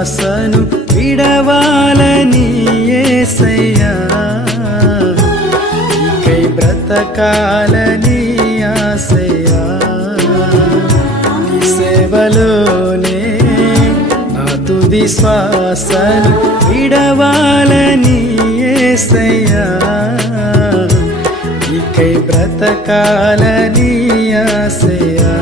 శ్వాసను విడవాలని యేసయ్యా, నీకై బ్రతకాలని ఆశయ్యా, నీ సేవలోనే నా తుది శ్వాసను విడవాలని యేసయ్యా, నీకై బ్రతకాలని ఆశయ్యా.